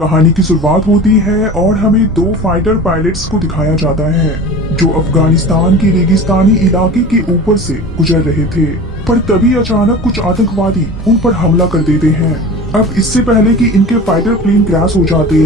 कहानी की शुरुआत होती है और हमें दो फाइटर पायलट्स को दिखाया जाता है जो अफगानिस्तान के रेगिस्तानी इलाके के ऊपर से गुजर रहे थे। पर तभी अचानक कुछ आतंकवादी उन पर हमला कर देते हैं। अब इससे पहले कि इनके फाइटर प्लेन क्रैश हो जाते,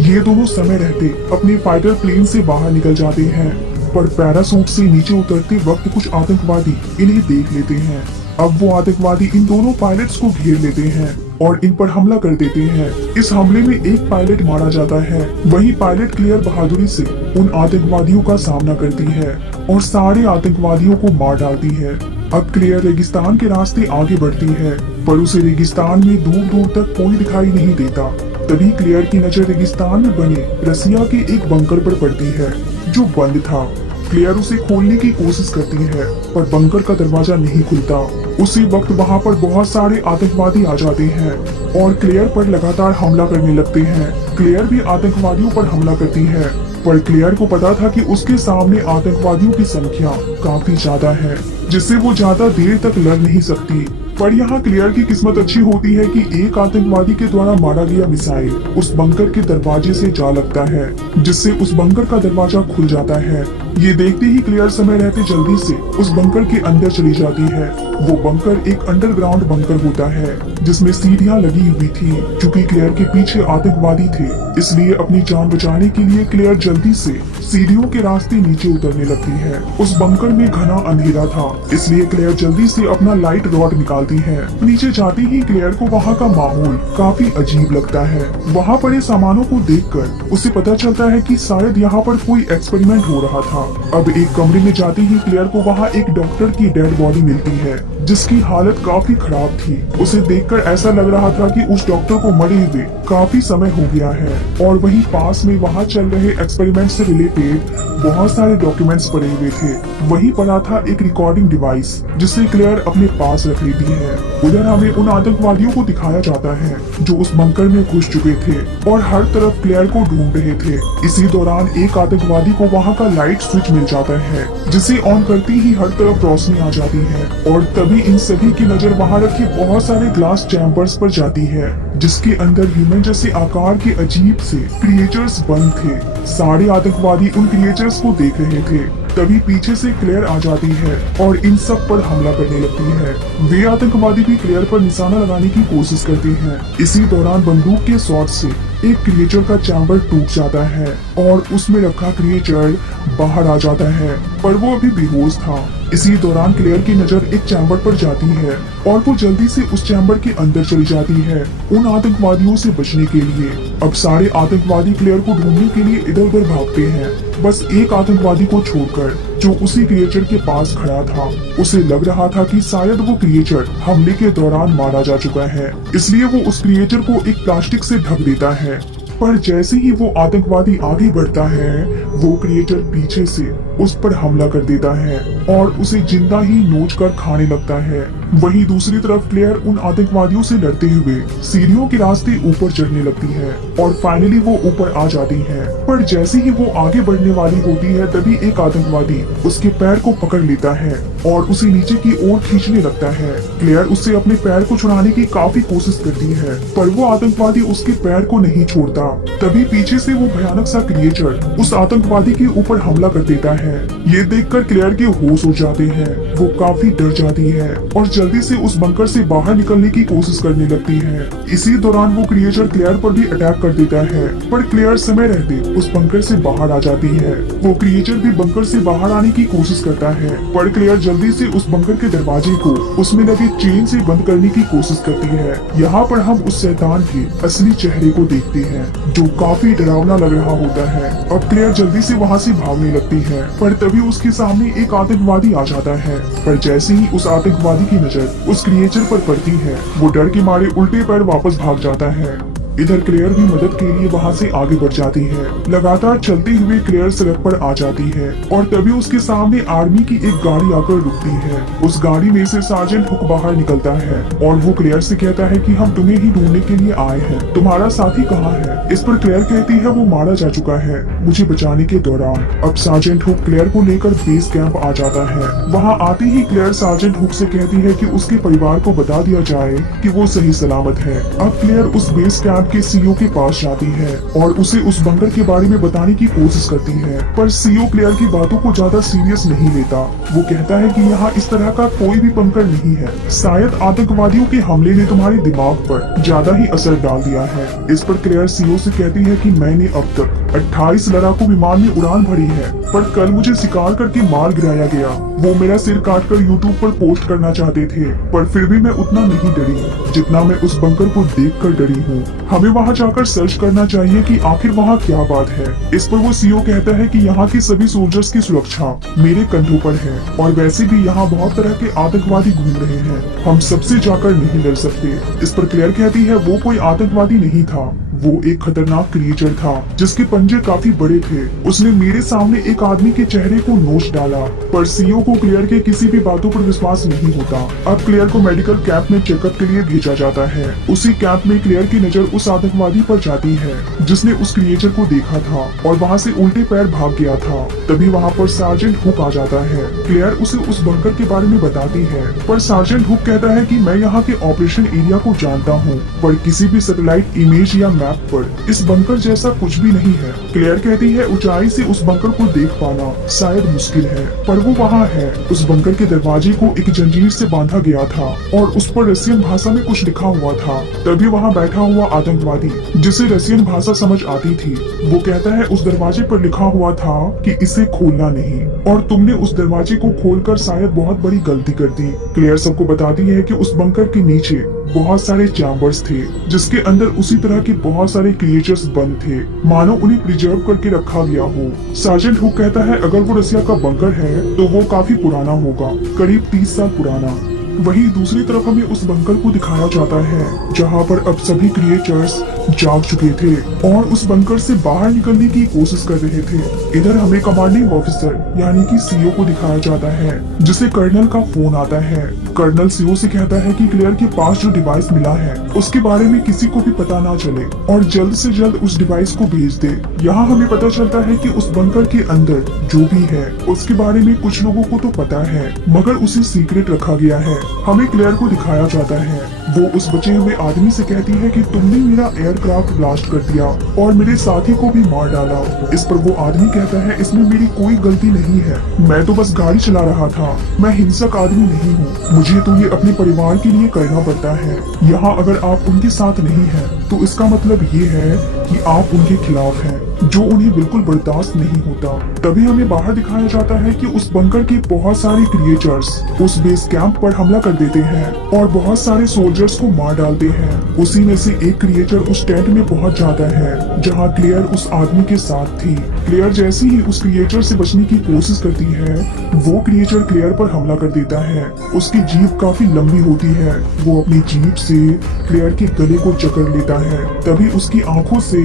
ये दोनों समय रहते अपने फाइटर प्लेन से बाहर निकल जाते हैं। पर पैरासूट से नीचे उतरते वक्त कुछ आतंकवादी इन्हें देख लेते हैं। अब वो आतंकवादी इन दोनों पायलट्स को घेर लेते हैं और इन पर हमला कर देते हैं। इस हमले में एक पायलट मारा जाता है। वही पायलट क्लेयर बहादुरी से उन आतंकवादियों का सामना करती है और सारे आतंकवादियों को मार डालती है। अब क्लेयर रेगिस्तान के रास्ते आगे बढ़ती है, पर उसे रेगिस्तान में दूर दूर तक कोई दिखाई नहीं देता। तभी क्लेयर की नजर रेगिस्तान में बने रसिया के एक बंकर पर पड़ती है जो बंद था। क्लेयर उसे खोलने की कोशिश करती है, पर बंकर का दरवाजा नहीं खुलता। उसी वक्त वहां पर बहुत सारे आतंकवादी आ जाते हैं और क्लेयर पर लगातार हमला करने लगते हैं। क्लेयर भी आतंकवादियों पर हमला करती है, पर क्लेयर को पता था कि उसके सामने आतंकवादियों की संख्या काफी ज्यादा है, जिससे वो ज्यादा देर तक लड़ नहीं सकती। पर यहाँ क्लेयर की किस्मत अच्छी होती है कि एक आतंकवादी के द्वारा मारा गया मिसाइल उस बंकर के दरवाजे से जा लगता है, जिससे उस बंकर का दरवाजा खुल जाता है। ये देखते ही क्लेयर समय रहते जल्दी से उस बंकर के अंदर चली जाती है। वो बंकर एक अंडरग्राउंड बंकर होता है जिसमें सीढ़ियां लगी हुई थी। चूंकि क्लेयर के पीछे आतंकवादी थे, इसलिए अपनी जान बचाने के लिए क्लेयर जल्दी से सीढ़ियों के रास्ते नीचे उतरने लगती है। उस बंकर में घना अंधेरा था, इसलिए क्लेयर जल्दी से अपना लाइट रॉड निकालती है। नीचे जाते ही क्लेयर को वहाँ का माहौल काफी अजीब लगता है। वहाँ पड़े सामानों को देखकर उसे पता चलता है कि शायद यहाँ पर कोई एक्सपेरिमेंट हो रहा था। अब एक कमरे में जाते ही क्लेयर को वहाँ एक डॉक्टर की डेड बॉडी मिलती है जिसकी हालत काफी खराब थी। उसे देखकर ऐसा लग रहा था कि उस डॉक्टर को मरे हुए काफी समय हो गया है और वहीं पास में वहाँ चल रहे एक्सपेरिमेंट से रिलेटेड बहुत सारे डॉक्यूमेंट्स पड़े हुए थे। वहीं पड़ा था एक रिकॉर्डिंग डिवाइस जिसे क्लेयर अपने पास रख लेती है। उधर हमें उन आतंकवादियों को दिखाया जाता है जो उस बंकर में घुस चुके थे और हर तरफ क्लेयर को ढूंढ रहे थे। इसी दौरान एक आतंकवादी को वहाँ का लाइट स्विच मिल जाता है, जिसे ऑन करते ही हर तरफ रोशनी आ जाती है और तभी इन सभी की नजर वहाँ रखे बहुत सारे ग्लास चैम्बर्स पर जाती है जिसके अंदर ह्यूमन जैसे आकार के अजीब से क्रिएचर्स बंद थे। सारे आतंकवादी उन क्रिएचर्स को देख रहे थे। तभी पीछे से क्लेयर आ जाती है और इन सब पर हमला करने लगती है। वे आतंकवादी भी क्लेयर पर निशाना लगाने की कोशिश करते हैं। इसी दौरान बंदूक के शॉट से एक क्रिएचर का चैम्बर टूट जाता है और उसमें रखा क्रिएचर बाहर आ जाता है, पर वो अभी बेहोश था। इसी दौरान क्लेयर की नजर एक चैम्बर पर जाती है और वो जल्दी से उस चैम्बर के अंदर चली जाती है उन आतंकवादियों से बचने के लिए। अब सारे आतंकवादी क्लेयर को ढूंढने के लिए इधर उधर भागते हैं, बस एक आतंकवादी को छोड़कर जो उसी क्रिएचर के पास खड़ा था। उसे लग रहा था कि शायद वो क्रिएचर हमले के दौरान मारा जा चुका है, इसलिए वो उस क्रिएचर को एक प्लास्टिक से ढक देता है। पर जैसे ही वो आतंकवादी आगे बढ़ता है, वो क्रिएचर पीछे से उस पर हमला कर देता है और उसे जिंदा ही नोच कर खाने लगता है। वहीं दूसरी तरफ क्लेयर उन आतंकवादियों से लड़ते हुए सीढ़ियों के रास्ते ऊपर चढ़ने लगती है और फाइनली वो ऊपर आ जाती है। पर जैसे ही वो आगे बढ़ने वाली होती है, तभी एक आतंकवादी उसके पैर को पकड़ लेता है और उसे नीचे की ओर खींचने लगता है। क्लेयर उससे अपने पैर को छुड़ाने की काफी कोशिश करती है, पर वो आतंकवादी उसके पैर को नहीं छोड़ता। तभी पीछे से वो भयानक सा क्रिएचर उस आतंकवादी के ऊपर हमला कर देता है। ये देखकर क्लेयर के होश उड़ जाते हैं। वो काफी डर जाती है और जल्दी से उस बंकर से बाहर निकलने की कोशिश करने लगती है। इसी दौरान वो क्रिएचर क्लेयर पर भी अटैक कर देता है, पर क्लेयर समय रहते उस बंकर से बाहर आ जाती है। वो क्रिएचर भी बंकर से बाहर आने की कोशिश करता है, पर क्लेयर जल्दी से उस बंकर के दरवाजे को उसमें लगे चेन से बंद करने की कोशिश करती है। यहाँ पर हम उस शैतान के असली चेहरे को देखते हैं जो काफी डरावना लग रहा होता है। अब क्लेयर जल्दी से वहाँ से भागने लगती है, पर तभी उसके सामने एक आतंकवादी आ जाता है। पर जैसे ही उस आतंकवादी की नजर उस क्रिएचर पर पड़ती है, वो डर के मारे उल्टे पैर वापस भाग जाता है। इधर क्लेयर भी मदद के लिए वहाँ से आगे बढ़ जाती है। लगातार चलते हुए क्लेयर सड़क पर आ जाती है और तभी उसके सामने आर्मी की एक गाड़ी आकर रुकती है। उस गाड़ी में से सार्जेंट हुक बाहर निकलता है और वो क्लेयर से कहता है कि हम तुम्हें ही ढूंढने के लिए आए हैं, तुम्हारा साथी कहाँ है? इस पर क्लेयर कहती है वो मारा जा चुका है मुझे बचाने के दौरान। अब सार्जेंट हुक क्लेयर को लेकर बेस कैंप आ जाता है। वहाँ आते ही क्लेयर सार्जेंट हुक से कहती है कि उसके परिवार को बता दिया जाए कि वो सही सलामत है। अब क्लेयर उस बेस कैंप के सीईओ के पास जाती है और उसे उस बंकर के बारे में बताने की कोशिश करती है, पर सीईओ क्लेयर की बातों को ज्यादा सीरियस नहीं लेता। वो कहता है कि यहाँ इस तरह का कोई भी बंकर नहीं है, शायद आतंकवादियों के हमले ने तुम्हारे दिमाग पर ज्यादा ही असर डाल दिया है। इस पर क्लेयर सीईओ से कहती है कि मैंने अब तक 28 लड़ाकू विमान में उड़ान भरी है, पर कल मुझे शिकार करके मार गिराया गया। वो मेरा सिर काटकर यूट्यूब पर पोस्ट करना चाहते थे, पर फिर भी मैं उतना नहीं डरी जितना मैं उस बंकर को देखकर डरी हूँ। हमें वहाँ जाकर सर्च करना चाहिए कि आखिर वहाँ क्या बात है। इस पर वो सीईओ कहता है कि यहाँ के सभी सोल्जर्स की सुरक्षा मेरे कंधों पर है, और वैसे भी यहाँ बहुत तरह के आतंकवादी घूम रहे हैं, हम सबसे जाकर नहीं लड़ सकते। इस पर क्लेयर कहती है वो कोई आतंकवादी नहीं था, वो एक खतरनाक क्रिएचर था जिसके पंजे काफी बड़े थे। उसने मेरे सामने एक आदमी के चेहरे को नोच डाला। पर सीईओ को क्लेयर के किसी भी बातों पर विश्वास नहीं होता। अब क्लेयर को मेडिकल कैंप में चेकअप के लिए भेजा जाता है। उसी कैंप में क्लेयर की नजर उस आतंकवादी पर जाती है जिसने उस क्रिएचर को देखा था और वहाँ से उल्टे पैर भाग गया था। तभी वहाँ पर सार्जेंट हुक आ जाता है। क्लेयर उसे उस बंकर के बारे में बताती है, पर सार्जेंट हुक कहता है कि मैं यहाँ के ऑपरेशन एरिया को जानता हूँ, पर किसी भी सैटेलाइट इमेज या मैप पर इस बंकर जैसा कुछ भी नहीं है। क्लेयर कहती है ऊंचाई से उस बंकर को देख पाना शायद मुश्किल है, पर वो वहाँ है। उस बंकर के दरवाजे को एक जंजीर से बांधा गया था और उस पर रशियन भाषा में कुछ लिखा हुआ था। तभी वहाँ बैठा हुआ आतंकवादी जिसे रशियन भाषा समझ आती थी, वो कहता है उस दरवाजे पर लिखा हुआ था कि इसे खोलना नहीं, और तुमने उस दरवाजे को खोलकर शायद बहुत बड़ी गलती कर दी। क्लेयर सबको बताती है कि उस बंकर के नीचे बहुत सारे चैम्बर्स थे जिसके अंदर उसी तरह के बहुत सारे क्रिएचर्स बंद थे, मानो उन्हें प्रिजर्व करके रखा गया हो। सार्जेंट हुक कहता है अगर वो रसिया का बंकर है तो वो काफी पुराना होगा, करीब 30 साल पुराना। वहीं दूसरी तरफ हमें उस बंकर को दिखाया जाता है जहां पर अब सभी क्रिएचर्स जाग चुके थे और उस बंकर से बाहर निकलने की कोशिश कर रहे थे। इधर हमें कमांडिंग ऑफिसर यानी कि सीईओ को दिखाया जाता है जिसे कर्नल का फोन आता है। कर्नल सीईओ से कहता है कि क्लेयर के पास जो डिवाइस मिला है उसके बारे में किसी को भी पता ना चले और जल्द से जल्द उस डिवाइस को भेज दे। यहाँ हमें पता चलता है कि उस बंकर के अंदर जो भी है उसके बारे में कुछ लोगों को तो पता है, मगर उसे सीक्रेट रखा गया है। हमें क्लेयर को दिखाया जाता है, वो उस बचे हुए आदमी से कहती है कि तुमने मेरा एयरक्राफ्ट ब्लास्ट कर दिया और मेरे साथी को भी मार डाला। इस पर वो आदमी कहता है इसमें मेरी कोई गलती नहीं है, मैं तो बस गाड़ी चला रहा था, मैं हिंसक आदमी नहीं हूँ, मुझे तो ये अपने परिवार के लिए करना पड़ता है। यहाँ अगर आप उनके साथ नहीं हैं तो इसका मतलब ये है कि आप उनके खिलाफ हैं, जो उन्हें बिल्कुल बर्दाश्त नहीं होता। तभी हमें बाहर दिखाया जाता है कि उस बंकर के बहुत सारे क्रिएचर्स उस बेस कैंप पर हमला कर देते हैं और बहुत सारे सोल्जर्स को मार डालते हैं। उसी में से एक क्रिएचर उस टेंट में पहुंच जाता है जहां क्लेयर उस आदमी के साथ थी। क्लेयर जैसे ही उस क्रिएचर से बचने की कोशिश करती है, वो क्रिएचर क्लेयर पर हमला कर देता है। उसकी जीभ काफी लंबी होती है, वो अपनी जीभ से क्लेयर के गले को जकड़ लेता है। तभी उसकी आंखों से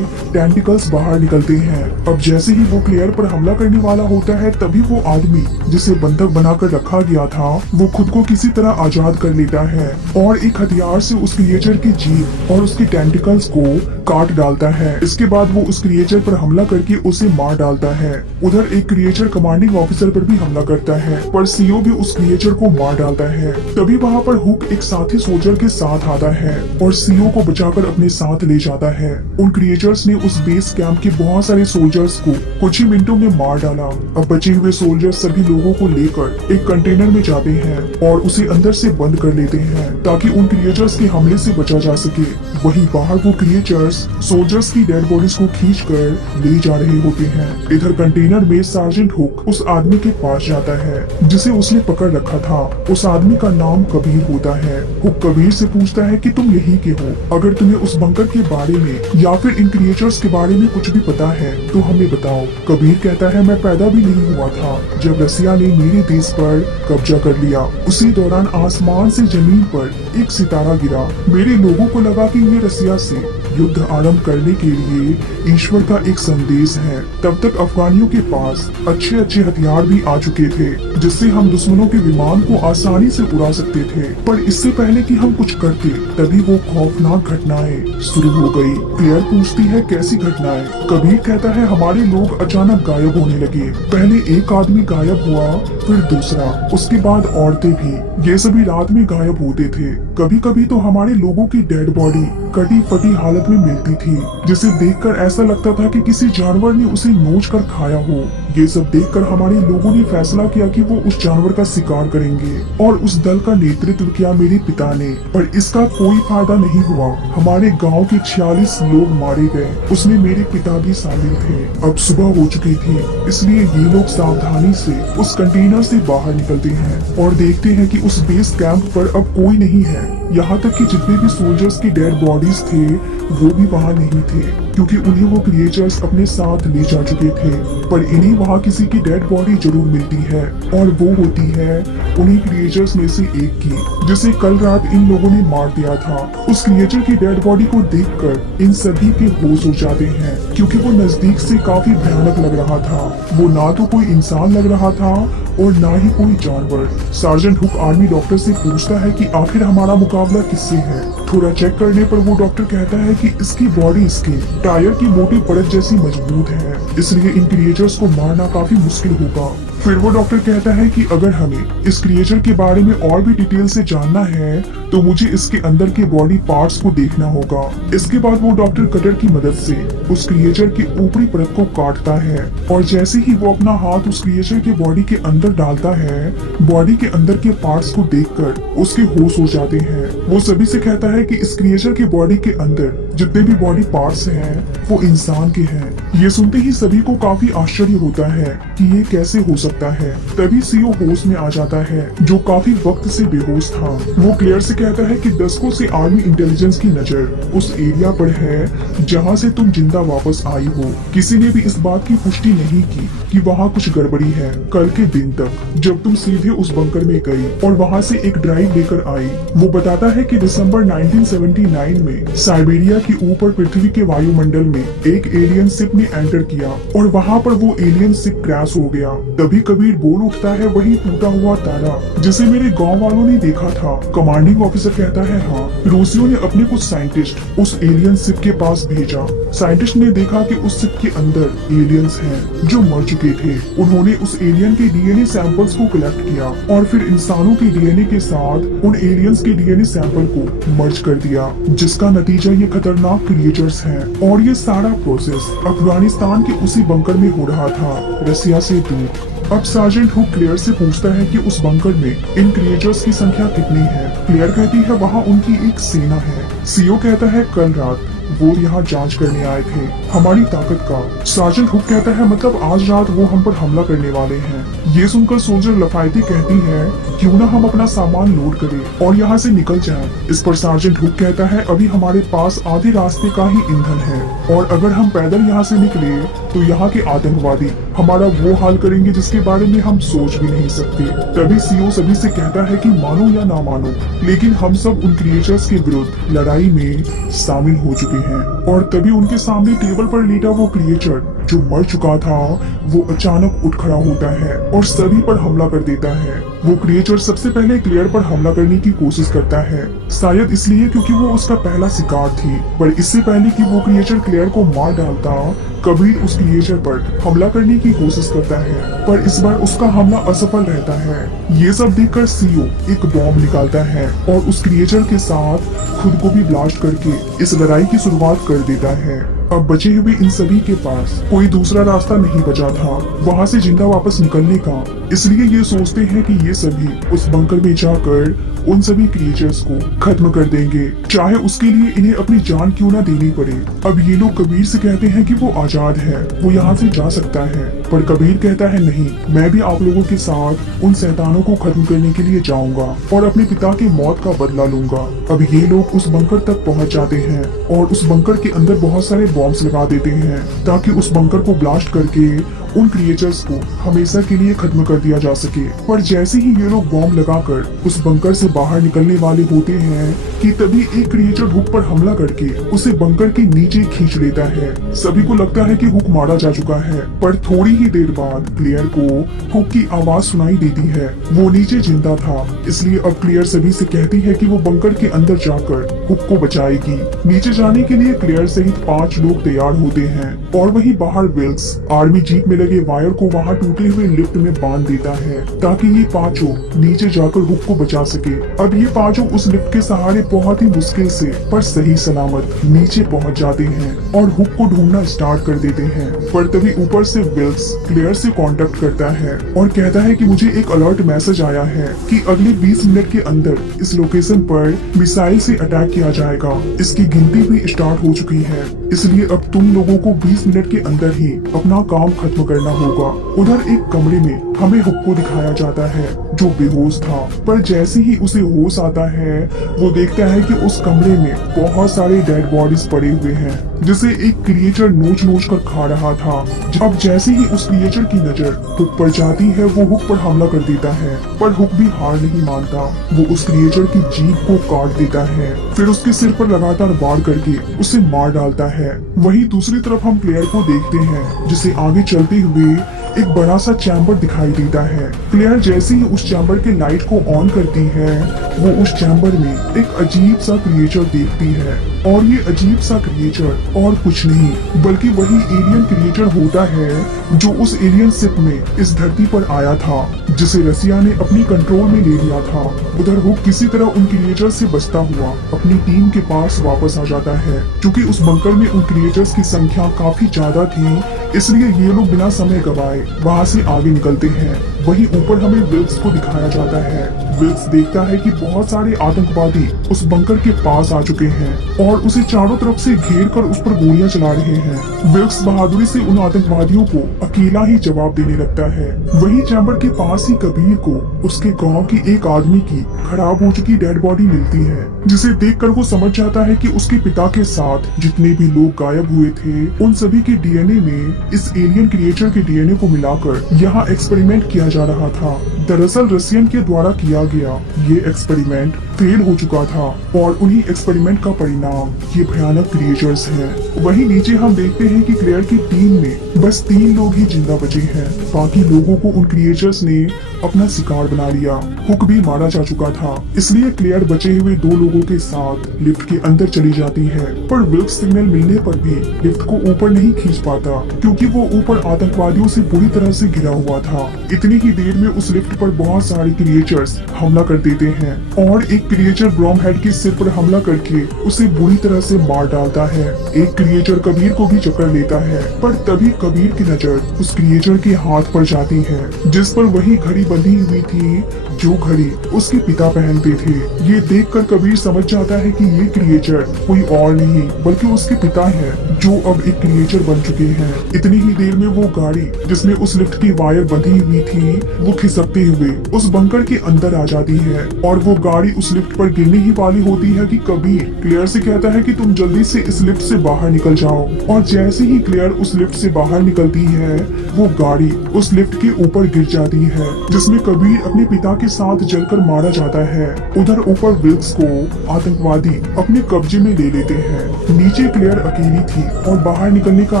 टेंटिकल्स बाहर निकलते हैं। अब जैसे ही वो क्लेयर पर हमला करने वाला होता है, तभी वो आदमी जिसे बंधक बनाकर रखा गया था वो खुद को किसी तरह आजाद कर लेता है और एक हथियार से उस क्रिएचर की जीभ और उसकी टेंटिकल्स को काट डालता है। इसके बाद वो उस क्रिएचर पर हमला करके उसे मार डालता है। उधर एक क्रिएचर कमांडिंग ऑफिसर पर भी हमला करता है, पर सीईओ भी उस क्रिएचर को मार डालता है। तभी वहाँ पर हुक एक साथी सोल्जर के साथ आता है और सीईओ को बचाकर अपने साथ ले जाता है। उन क्रिएचर्स ने उस बेस कैंप के बहुत सारे सोल्जर्स को कुछ ही मिनटों में मार डाला। अब बचे हुए सोल्जर्स सभी लोगों को लेकर एक कंटेनर में जाते हैं और उसे अंदर से बंद कर लेते हैं ताकि उन क्रिएचर्स के हमले से बचा जा सके। वहीं बाहर वो क्रिएचर्स सोल्जर्स की डेड बॉडीज को खींचकर ले जा रहे होते हैं। इधर कंटेनर में सार्जेंट हुक उस आदमी के पास जाता है जिसे उसने पकड़ रखा था। उस आदमी का नाम कबीर होता है। हुक कबीर से पूछता है कि तुम यहीं के हो, अगर तुम्हें उस बंकर के बारे में या फिर इन क्रिएचर्स के बारे में कुछ भी पता है तो हमें बताओ। कबीर कहता है मैं पैदा भी नहीं हुआ था जब रसिया ने मेरे देश पर कब्जा कर लिया। उसी दौरान आसमान से जमीन पर एक सितारा गिरा। मेरे लोगों को लगा कि ये रसिया से युद्ध आरंभ करने के लिए ईश्वर का एक संदेश है। तब तक अफगानियों के पास अच्छे अच्छे हथियार भी आ चुके थे जिससे हम दुश्मनों के विमान को आसानी से उड़ा सकते थे, पर इससे पहले कि हम कुछ करते तभी वो खौफनाक घटनाएं शुरू हो गई। क्लेयर पूछती है कैसी घटनाएं? कबीर कहता है हमारे लोग अचानक गायब होने लगे। पहले एक आदमी गायब हुआ, फिर दूसरा, उसके बाद औरतें भी। ये सभी रात में गायब होते थे। कभी कभी तो हमारे लोगों की डेड बॉडी कटी फटी हालत हालत में मिलती थी, जिसे देखकर ऐसा लगता था कि किसी जानवर ने उसे नोच कर खाया हो। ये सब देखकर हमारे लोगों ने फैसला किया कि वो उस जानवर का शिकार करेंगे और उस दल का नेतृत्व किया मेरे पिता ने, पर इसका कोई फायदा नहीं हुआ। हमारे गांव के 46 लोग मारे गए, उसमें मेरे पिता भी शामिल थे। अब सुबह हो चुकी थी, इसलिए ये लोग सावधानी से उस कंटेनर से बाहर निकलते हैं और देखते हैं कि उस बेस कैंप पर अब कोई नहीं है। यहाँ तक कि जितने भी सोल्जर्स की डेड बॉडीज थे वो भी वहाँ नहीं थे, क्योंकि उन्हें वो क्रिएचर्स अपने साथ ले जा चुके थे। पर इन्हें वहाँ किसी की डेड बॉडी जरूर मिलती है, और वो होती है उन्हीं क्रिएचर्स में से एक की, जिसे कल रात इन लोगों ने मार दिया था। उस क्रिएचर की डेड बॉडी को देखकर इन सभी के होश उड़ जाते हैं, क्योंकि वो नजदीक से काफी भयानक लग रहा था। वो ना तो कोई इंसान लग रहा था और ना ही कोई जानवर। सार्जेंट हुक आर्मी डॉक्टर से पूछता है कि आखिर हमारा मुकाबला किससे है। थोड़ा चेक करने पर वो डॉक्टर कहता है कि इसकी बॉडी इसके टायर की मोटी परत जैसी मजबूत है, इसलिए इन क्रिएचर्स को मारना काफी मुश्किल होगा। फिर वो डॉक्टर कहता है कि अगर हमें इस क्रिएचर के बारे में और भी डिटेल से जानना है तो मुझे इसके अंदर के बॉडी पार्ट्स को देखना होगा। इसके बाद वो डॉक्टर कटर की मदद से उस क्रिएचर की ऊपरी परत को काटता है, और जैसे ही वो अपना हाथ उस क्रिएचर के बॉडी के अंदर डालता है, बॉडी के अंदर के पार्ट्स को देखकर उसके होश हो जाते हैं। वो सभी से कहता है कि इस क्रिएचर के बॉडी के अंदर जितने भी बॉडी पार्ट्स हैं वो इंसान के हैं। ये सुनते ही सभी को काफी आश्चर्य होता है कि ये कैसे हो सकता है। तभी सीओ होश में आ जाता है, जो काफी वक्त से बेहोश था। वो क्लियर से कहता है कि दशकों से आर्मी इंटेलिजेंस की नजर उस एरिया पर है जहाँ से तुम जिंदा वापस आई हो। किसी ने भी इस बात की पुष्टि नहीं की कि वहाँ कुछ गड़बड़ी है। कल के दिन तक जब तुम सीधे उस बंकर में गई और वहाँ से एक ड्राइव लेकर आई। वो बताता है कि दिसंबर 1979 में साइबेरिया के ऊपर पृथ्वी के वायुमंडल में एक एलियन शिप ने एंटर किया और वहाँ पर वो एलियन शिप क्रैश हो गया। तभी कबीर बोल उठता है, वही टूटा हुआ तारा जिसे मेरे गांव वालों ने देखा था। कमांडिंग ऑफिसर कहता है, हाँ, रूसियों ने अपने कुछ साइंटिस्ट उस एलियन शिप के पास भेजा। साइंटिस्ट ने देखा कि उस शिप के अंदर एलियंस हैं जो मर चुके थे। उन्होंने उस एलियन के डीएनए सैंपल्स को कलेक्ट किया और फिर इंसानों के डीएनए के साथ उन एलियंस के डीएनए सैंपल को मर्ज कर दिया, जिसका नतीजा ये खतरनाक क्रिएचर्स हैं। और ये सारा प्रोसेस अफगानिस्तान के उसी बंकर में हो रहा था, रसिया से दूर। अब सार्जेंट हुक क्लेयर से पूछता है कि उस बंकर में इन क्रिएचर्स की संख्या कितनी है। क्लेयर कहती है वहाँ उनकी एक सेना है। सीओ कहता है कल रात वो यहाँ जांच करने आए थे हमारी ताकत का। सार्जेंट हुक कहता है मतलब आज रात वो हम पर हमला करने वाले हैं। ये सुनकर सोल्जर लफायती कहती है क्यों ना हम अपना सामान लोड करें और यहाँ से निकल जाएं। इस पर सार्जेंट हुक कहता है अभी हमारे पास आधे रास्ते का ही ईंधन है और अगर हम पैदल यहाँ से निकले तो यहाँ के आतंकवादी हमारा वो हाल करेंगे जिसके बारे में हम सोच भी नहीं सकते। तभी सीओ सभी से कहता है कि मानो या ना मानो, लेकिन हम सब उन क्रिएचर्स के विरुद्ध लड़ाई में शामिल हो चुके हैं। और तभी उनके सामने टेबल पर लेटा वो क्रिएचर जो मर चुका था वो अचानक उठ खड़ा होता है और सभी पर हमला कर देता है। वो क्रिएचर सबसे पहले क्लियर पर हमला करने की कोशिश करता है, शायद इसलिए क्योंकि वो उसका पहला शिकार थी। पर इससे पहले कि वो क्रिएचर क्लियर को मार डालता, कबीर उस क्रिएचर पर हमला करने की कोशिश करता है, पर इस बार उसका हमला असफल रहता है। ये सब देखकर सीओ एक बॉम्ब निकालता है और उस क्रिएचर के साथ खुद को भी ब्लास्ट करके इस लड़ाई की शुरुआत कर देता है। अब बचे हुए इन सभी के पास कोई दूसरा रास्ता नहीं बचा था वहाँ से जिंदा वापस निकलने का, इसलिए ये सोचते हैं कि ये सभी उस बंकर में जाकर उन सभी क्रिएचर्स को खत्म कर देंगे, चाहे उसके लिए इन्हें अपनी जान क्यों ना देनी पड़े। अब ये लोग कबीर से कहते हैं कि वो आजाद है, वो यहाँ से जा सकता है, पर कबीर कहता है नहीं, मैं भी आप लोगों के साथ उन शैतानों को खत्म करने के लिए जाऊंगा और अपने पिता की मौत का बदला लूंगा। अब ये लोग उस बंकर तक पहुँच जाते हैं और उस बंकर के अंदर बहुत सारे बॉम्ब्स लगा देते हैं ताकि उस बंकर को ब्लास्ट करके उन क्रिएचर्स को हमेशा के लिए खत्म कर दिया जा सके। पर जैसे ही ये लोग बॉम्ब लगाकर उस बंकर से बाहर निकलने वाले होते हैं कि तभी एक क्रिएचर हुक पर हमला करके उसे बंकर के नीचे खींच लेता है। सभी को लगता है कि हुक मारा जा चुका है, पर थोड़ी ही देर बाद क्लियर को हुक की आवाज सुनाई देती है। वो नीचे जिंदा था, इसलिए अब क्लियर सभी से कहती है कि वो बंकर के अंदर जाकर हुक को बचाएगी। नीचे जाने के लिए क्लियर सहित 5 लोग तैयार होते हैं और वहीं बाहर विल्क्स आर्मी जीप में लगे वायर को वहां टूटे हुए लिफ्ट में बांध देता है ताकि ये पांचों नीचे जाकर हुक को बचा सके। अब ये पांचों उस लिफ्ट के सहारे बहुत ही मुश्किल से पर सही सलामत नीचे पहुंच जाते हैं और हुक को ढूंढना स्टार्ट कर देते हैं। पर तभी ऊपर से विल्क्स क्लेयर से कांटेक्ट करता है और कहता है कि मुझे एक अलर्ट मैसेज आया है कि अगले 20 मिनट के अंदर इस लोकेशन पर मिसाइल से अटैक किया जाएगा। इसकी गिनती भी स्टार्ट हो चुकी है, इसलिए अब तुम लोगों को 20 मिनट के अंदर ही अपना काम खत्म करना होगा। उधर एक कमरे में हमें हुक को दिखाया जाता है जो बेहोश था, पर जैसे ही उसे होश आता है वो देखता है कि उस कमरे में बहुत सारे डेड बॉडीज पड़े हुए हैं जिसे एक क्रिएचर नोच नोच कर खा रहा था। अब जैसे ही उस क्रिएचर की नजर हुक पर जाती है वो हुक पर हमला कर देता है, पर हुक भी हार नहीं मानता। वो उस क्रिएचर की जीभ को काट देता है, फिर उसके सिर पर लगातार वार करके उसे मार डालता है। वहीं दूसरी तरफ हम क्लेयर को देखते हैं जिसे आगे चलते हुए एक बड़ा सा चैम्बर दिखाई देता है। क्लेयर जैसे ही उस चैम्बर के लाइट को ऑन करती है वो उस चैम्बर में एक अजीब सा क्रिएचर देखती है और ये अजीब सा क्रिएचर और कुछ नहीं बल्कि वही एलियन क्रिएचर होता है जो उस एलियन शिप में इस धरती पर आया था जिसे रसिया ने अपनी कंट्रोल में ले लिया था। उधर हुक किसी तरह उन क्रिएचर से बचता हुआ अपनी टीम के पास वापस आ जाता है। क्योंकि उस बंकर में उन क्रिएचर्स की संख्या काफी ज्यादा थी इसलिए ये लोग बिना समय गवाए वहाँ से आगे निकलते हैं। वहीं ऊपर हमें विल्क्स को दिखाया जाता है। विल्क्स देखता है कि बहुत सारे आतंकवादी उस बंकर के पास आ चुके हैं और उसे चारों तरफ से घेर कर उस पर गोलियां चला रहे हैं। विल्क्स बहादुरी से उन आतंकवादियों को अकेला ही जवाब देने लगता है। वहीं चैम्बर के पास ही कबीर को उसके गांव की एक आदमी की खराब हो चुकी डेड बॉडी मिलती है जिसे देखकर वो समझ जाता है कि उसके पिता के साथ जितने भी लोग गायब हुए थे उन सभी के डीएनए में इस एलियन क्रिएचर के डीएनए को मिलाकर यहाँ एक्सपेरिमेंट किया जा रहा था। दरअसल रसियन के द्वारा किया गया ये एक्सपेरिमेंट फेल हो चुका था और उन्हीं एक्सपेरिमेंट का परिणाम ये भयानक क्रिएचर्स हैं। वहीं नीचे हम देखते हैं कि क्लेयर की टीम में बस 3 लोग ही जिंदा बचे हैं। बाकी लोगों को उन क्रिएचर्स ने अपना शिकार बना लिया। हुक भी मारा जा चुका था, इसलिए क्लेयर बचे हुए 2 लोगों के साथ लिफ्ट के अंदर चली जाती है। पर विल्क्स सिग्नल मिलने पर भी लिफ्ट को ऊपर नहीं खींच पाता क्योंकि वो ऊपर आतंकवादियों से बुरी तरह से घिरा हुआ था। इतनी ही देर में उस लिफ्ट पर बहुत सारे क्रिएचर्स हमला कर देते हैं और एक क्रिएचर ब्रॉमहेड के सिर पर हमला करके उसे बुरी तरह से मार डालता है। एक क्रिएचर कबीर को भी जकड़ लेता है, पर तभी कबीर की नजर उस क्रिएचर के हाथ पर जाती है जिस पर वही घड़ी बंधी हुई थी जो घड़ी उसके पिता पहनते थे। ये देखकर कबीर समझ जाता है कि ये क्रिएचर कोई और नहीं बल्कि उसके पिता है जो अब एक क्रिएचर बन चुके हैं। इतनी ही देर में वो गाड़ी जिसमें उस लिफ्ट की वायर बंधी हुई थी वो खिसकते हुए उस बंकर के अंदर आ जाती है और वो गाड़ी उस लिफ्ट पर गिरने ही वाली होती है कि कबीर क्लेयर से कहता है कि तुम जल्दी से इस लिफ्ट से बाहर निकल जाओ। और जैसे ही क्लेयर उस लिफ्ट से बाहर निकलती है वो गाड़ी उस लिफ्ट के ऊपर गिर जाती है जिसमें कबीर अपने पिता के साथ जलकर मारा जाता है। उधर ऊपर विल्क्स को आतंकवादी अपने कब्जे में ले लेते हैं। नीचे क्लेयर अकेली थी और बाहर निकलने का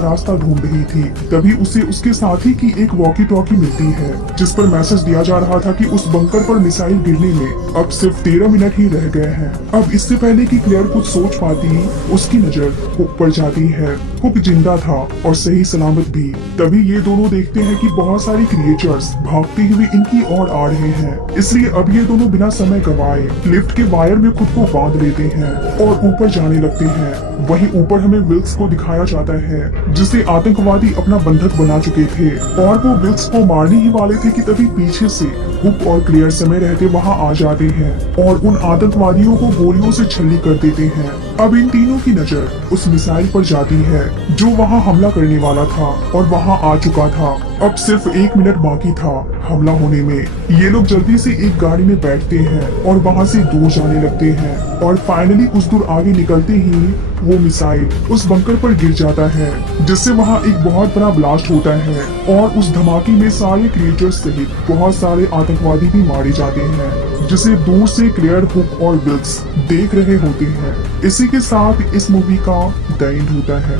रास्ता ढूंढ रही थी। तभी उसे उसके साथी की एक वॉकी टॉकी मिलती है जिस पर मैसेज दिया जा रहा था कि उस बंकर पर मिसाइल गिरने में अब सिर्फ 13 मिनट ही रह गए हैं। अब इससे पहले कि क्लेयर कुछ सोच पाती उसकी नजर हुक पर जाती है। हुक जिंदा था और सही सलामत भी। तभी ये दोनों देखते हैं कि बहुत सारी क्रिएचर्स भागते हुए इनकी ओर आ रहे हैं, इसलिए अब ये दोनों बिना समय गवाए लिफ्ट के वायर में खुद को बांध लेते हैं और ऊपर जाने लगते हैं। वहीं ऊपर हमें विल्क्स को दिखाया जाता है जिसे आतंकवादी अपना बंधक बना चुके थे और वो विल्क्स को मारने ही वाले थे कि तभी पीछे से हुक और क्लेयर समय रहते वहां आ जाते हैं और उन आतंकवादियों को गोलियों से छल्ली कर देते हैं। अब इन तीनों की नजर उस मिसाइल पर जाती है जो वहां हमला करने वाला था और वहां आ चुका था। अब सिर्फ 1 मिनट बाकी था हमला होने में। ये लोग जल्दी से एक गाड़ी में बैठते हैं और वहां से दूर जाने लगते हैं और फाइनली कुछ दूर आगे निकलते ही वो मिसाइल उस बंकर पर गिर जाता है जिससे वहां एक बहुत बड़ा ब्लास्ट होता है और उस धमाके में सारे क्रिएचर्स सहित बहुत सारे आतंकवादी भी मारे जाते हैं जिसे दूर से क्लेयर, हुक और विल्क्स देख रहे होते हैं। इसी के साथ इस मूवी का द एंड होता है।